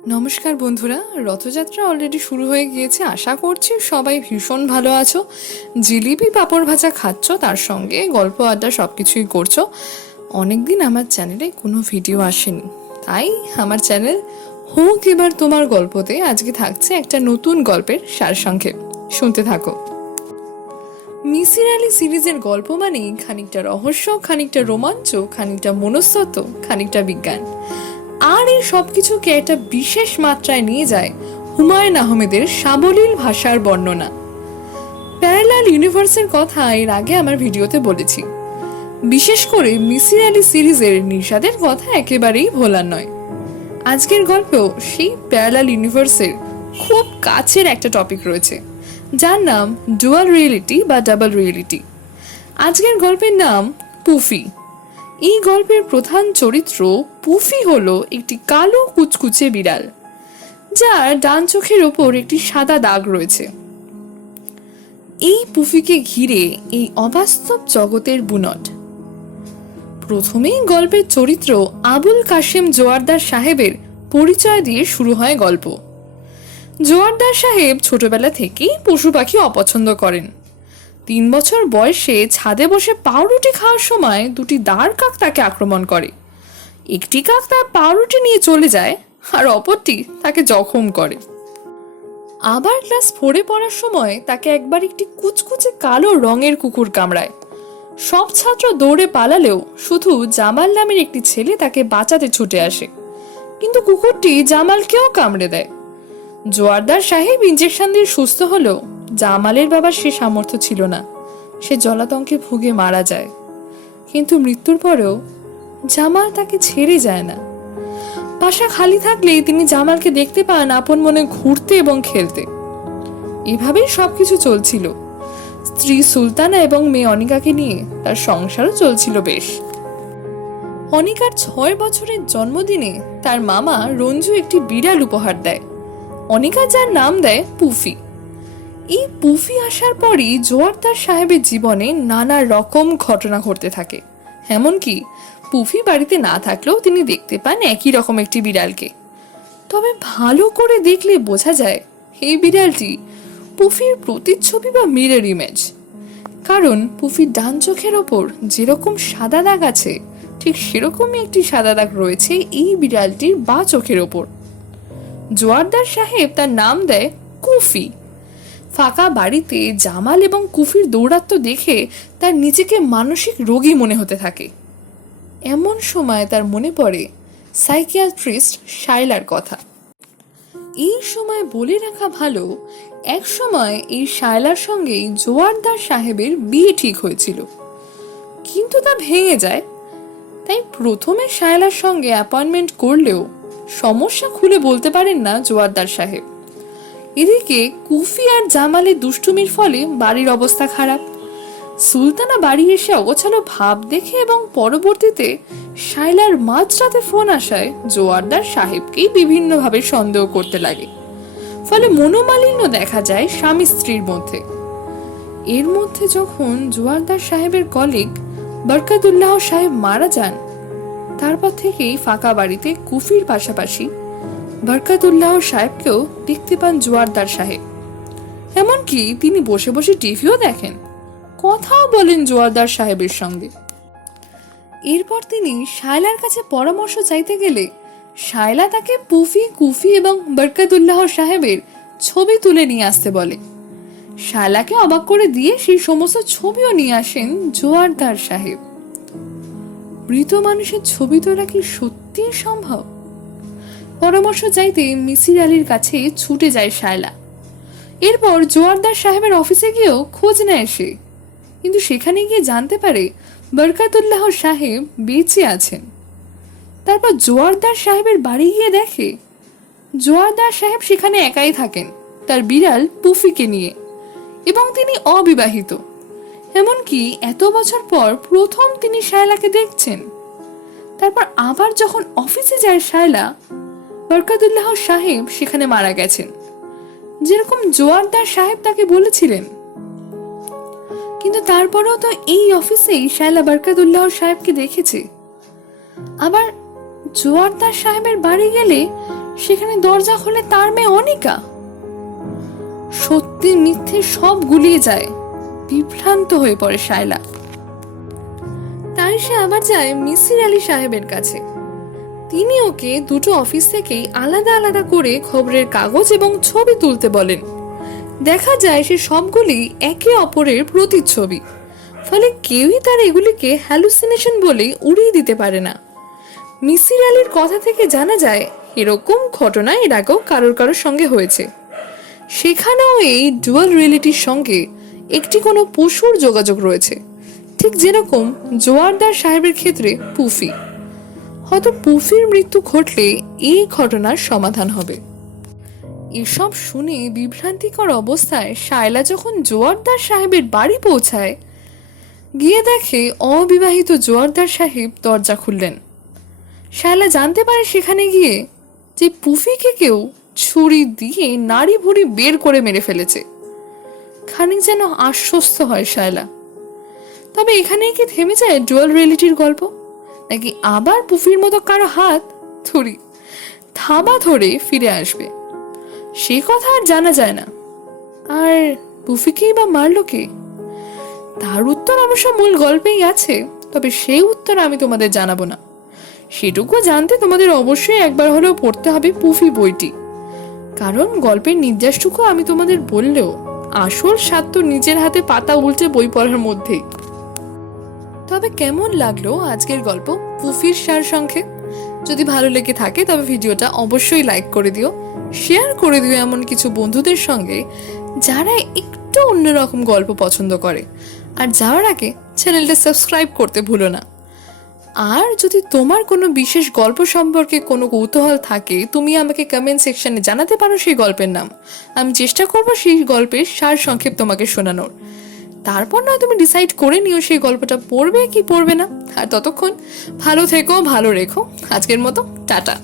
নমস্কার বন্ধুরা, রথযাত্রা অলরেডি শুরু হয়ে গিয়েছে। আশা করছি সবাই ভীষণ ভালো আছো। জিলিপি পাঁপড় ভাজা খাচ্ছ, তার সঙ্গে গল্প আড্ডা সব কিছুই করছো। অনেকদিন আমার চ্যানেলে কোনো ভিডিও আসেনি, তাই আমার চ্যানেল হোক এবার তোমার গল্পতে আজকে থাকছে একটা নতুন গল্পের সারসংক্ষেপ। শুনতে থাকো। মিসির আলি সিরিজের গল্প মানেই খানিকটা রহস্য, খানিকটা রোমাঞ্চ, খানিকটা মনস্তত্ত্ব, খানিকটা বিজ্ঞান। আর এই সবকিছুকে একটা বিশেষ মাত্রায় নিয়ে যায় হুমায়ুন আহমেদের সাবলীল ভাষার বর্ণনা। প্যারালাল ইউনিভার্সের কথা এর আগে আমার ভিডিওতে বলেছি। বিশেষ করে মিসির আলি সিরিজের নিষাদের কথা একেবারেই ভোলার নয়। আজকের গল্পেও সেই প্যারালাল ইউনিভার্সের খুব কাছের একটা টপিক রয়েছে, যার নাম ডুয়াল রিয়েলিটি বা ডাবল রিয়েলিটি। আজকের গল্পের নাম পুফি। এই গল্পের প্রধান চরিত্র পুফি হলো একটি কালো কুচকুচে বিড়াল, যার ডান চোখের ওপর একটি সাদা দাগ রয়েছে। এই পুফিকে ঘিরে এই অবাস্তব জগতের বুনট। প্রথমেই গল্পের চরিত্র আবুল কাশেম জোয়ারদার সাহেবের পরিচয় দিয়ে শুরু হয় গল্প। জোয়ারদার সাহেব ছোটবেলা থেকেই পশু পাখি অপছন্দ করেন। 3 বছর বয়সে ছাদে বসে পাউরুটি খাওয়ার সময় দুটি দাঁড় কাক তাকে আক্রমণ করে। একটি কাক তার পাউরুটি নিয়ে চলে যায়, আর অপরটি তাকে জখম করে। আবার ক্লাস 4-এ পড়ার সময় তাকে একবার একটি কুচকুচে কালো রঙের কুকুর কামড়ায়। সব ছাত্র দৌড়ে পালালেও শুধু জামাল নামের একটি ছেলে তাকে বাঁচাতে ছুটে আসে, কিন্তু কুকুরটি জামালকেও কামড়ে দেয়। জোয়ারদার সাহেব ইঞ্জেকশন দিয়ে সুস্থ হলেও জামালের বাবার সে সামর্থ্য ছিল না। সে জলাতঙ্কে ভুগে মারা যায়, কিন্তু মৃত্যুর পরেও জামাল তাকে ছেড়ে যায় না। বাসা খালি থাকলেই তিনি জামালকে দেখতে পান আপন মনে ঘুরতে এবং খেলতে। এভাবেই সবকিছু চলছিল। স্ত্রী সুলতানা এবং মেয়ে অনিকাকে নিয়ে তার সংসারও চলছিল বেশ। অনিকার 6 বছরের জন্মদিনে তার মামা রঞ্জু একটি বিড়াল উপহার দেয়। অনিকা যার নাম দেয় পুফি। এই পুফি আসার পরই জোয়ারদার সাহেবের জীবনে নানা রকম ঘটনা ঘটতে থাকে। এমনকি পুফি বাড়িতে না থাকলেও তিনি দেখতে পান একই রকম একটি বিড়ালকে। তবে ভালো করে দেখলে বোঝা যায় এই বিড়ালটি পুফির প্রতিচ্ছবি বা মিরর ইমেজ। কারণ পুফির ডান চোখের ওপর যেরকম সাদা দাগ আছে, ঠিক সেরকমই একটি সাদা দাগ রয়েছে এই বিড়ালটির বাঁ চোখের ওপর। জোয়ারদার সাহেব তার নাম দেয় কুফি। ফাঁকা বাড়িতে জামাল এবং কুফির দৌরাত্ম্য দেখে তার নিজেকে মানসিক রোগী মনে হতে থাকে। এমন সময় তার মনে পড়ে সাইকিয়াট্রিস্ট শায়লার কথা। এই সময় বলে রাখা ভালো, এক সময় এই শায়লার সঙ্গেই জোয়ারদার সাহেবের বিয়ে ঠিক হয়েছিল, কিন্তু তা ভেঙে যায়। তাই প্রথমে শায়লার সঙ্গে অ্যাপয়েন্টমেন্ট করলেও সমস্যা খুলে বলতে পারেন না জোয়ারদার সাহেব। এদিকে কুফি আর জামালের দুষ্টুমির ফলে বাড়ির অবস্থা খারাপ। সুলতানা বাড়ি এসে অগোছালো ভাব দেখে এবং পরবর্তীতে শায়লার মাঝরাতে ফোন আসায় জোয়ারদার সাহেবকেই বিভিন্নভাবে সন্দেহ করতে লাগে। ফলে মনোমালিন্য দেখা যায় স্বামী স্ত্রীর মধ্যে। এর মধ্যে যখন জোয়ারদার সাহেবের কলিগ বরকতুল্লাহ সাহেব মারা যান, তারপর থেকেই ফাঁকা বাড়িতে কুফির পাশাপাশি বরকতুল্লাহ সাহেবকেও দেখতে পান জোয়ারদার সাহেব। এমনকি তিনি বসে বসে টিভিও দেখেন, কথাও বলেন জোয়ারদার সাহেবের সঙ্গে। এরপর তিনি শায়লার কাছে পরামর্শ চাইতে গেলে শায়লা তাকে পুফি, কুফি এবং বরকতুল্লাহ সাহেবের ছবি তুলে নিয়ে আসতে বলে। শায়লাকে অবাক করে দিয়ে সেই সমস্ত ছবিও নিয়ে আসেন জোয়ারদার সাহেব। মৃত মানুষের ছবি তোলা কি সত্যি সম্ভব? পরামর্শ চাইতে মিসির আলীর কাছে ছুটে যায় শায়লা। এরপর জোয়ারদার সাহেবের অফিসে গিয়েও খোঁজ নেয় সে, কিন্তু সেখানে গিয়ে জানতে পারে বরকতুল্লাহ সাহেব বেঁচে আছেন। তারপর জোয়ারদার সাহেবের বাড়ি গিয়ে দেখে জোয়ারদার সাহেব সেখানে একাই থাকেন, তার বিড়াল পুফিকে নিয়ে, এবং তিনি অবিবাহিত। এমনকি এত বছর পর প্রথম তিনি শায়লাকে দেখছেন। তারপর আবার যখন অফিসে যায় শায়লা, বরকতুল্লাহ সাহেব সেখানে মারা গেছেন, যেরকম জোয়ারদার সাহেব তাকে বলেছিলেন। কিন্তু তারপরেও তো এই অফিসেই শায়লা বরকতুল্লাহ সাহেবকে দেখেছে। আবার জোয়ারদার সাহেবের বাড়ি গেলে সেখানে দরজা খুলে তার মেয়ে অনিকা। সত্যি মিথ্যে সব গুলিয়ে যায়। বিভ্রান্ত হয়ে পড়ে শায়লা। তাই সে আবার যায় মিসির আলী সাহেবের কাছে। তিনি ওকে দুটো অফিস থেকেই আলাদা আলাদা করে খবরের কাগজ এবং ছবি তুলতে বলেন। দেখা যায় সে সবগুলি একে অপরের প্রতিচ্ছবি, ফলে কেউই তার এগুলিকে হ্যালুসিনেশন বলে উড়িয়ে দিতে পারে না। মিসির আলীর কথা থেকে জানা যায় এরকম ঘটনা এর আগেও কারোর সঙ্গে হয়েছে। সেখানেও এই ডুয়াল রিয়েলিটির সঙ্গে একটি কোনো পশুর যোগাযোগ রয়েছে, ঠিক যেরকম জোয়ারদার সাহেবের ক্ষেত্রে পুফি। হয়তো পুফির মৃত্যু ঘটলে এই ঘটনার সমাধান হবে। এসব শুনে বিভ্রান্তিকর অবস্থায় শায়লা যখন জোয়ারদার সাহেবের বাড়ি পৌঁছায়, গিয়ে দেখে অবিবাহিত জোয়ারদার সাহেব দরজা খুললেন। শায়লা জানতে পারে সেখানে গিয়ে যে পুফিকে কেউ ছুরি দিয়ে নাড়ি ভুড়ি বের করে মেরে ফেলেছে। খানিক যেন আশ্বস্ত হয় শায়লা। তবে এখানেই কি থেমে যায় ডুয়াল রিয়েলিটির গল্প, নাকি আবার পুফির মতো কারো হাত ছুরি থাবা ধরে ফিরে আসবে? সে কথা আর জানা যায় না। আর পুফিকেই বা মারলো কে? তার উত্তর অবশ্য মূল গল্পেই আছে, তবে সেই উত্তর আমি তোমাদের জানাবো না। সেটুকু জানতে তোমাদের অবশ্যই একবার হলেও পড়তে হবে পুফি বইটি, কারণ গল্পের নির্যাসটুকু আমি তোমাদের বললেও আসল স্বাদ তো নিজের হাতে পাতা উল্টে বই পড়ার মধ্যেই। তবে কেমন লাগলো আজকের গল্প পুফির সারসংক্ষেপ? যদি ভালো লেগে থাকে তবে ভিডিওটা অবশ্যই লাইক করে দিও, শেয়ার করে দিও এমন কিছু বন্ধুদের সঙ্গে যারা একটু অন্যরকম গল্প পছন্দ করে। আর যাওয়ার আগে চ্যানেলটা সাবস্ক্রাইব করতে ভুলো না। আর যদি তোমার কোনো বিশেষ গল্প সম্পর্কে কোনো কৌতূহল থাকে, তুমি আমাকে কমেন্ট সেকশনে জানাতে পারো সেই গল্পের নাম। আমি চেষ্টা করবো সেই গল্পের সারসংক্ষেপ তোমাকে শোনানোর। তারপর না তুমি ডিসাইড করে নিও সেই গল্পটা পড়বে কি পড়বে না। আর ততক্ষণ ভালো থেকো, ভালো রেখো। আজকের মতো টাটা।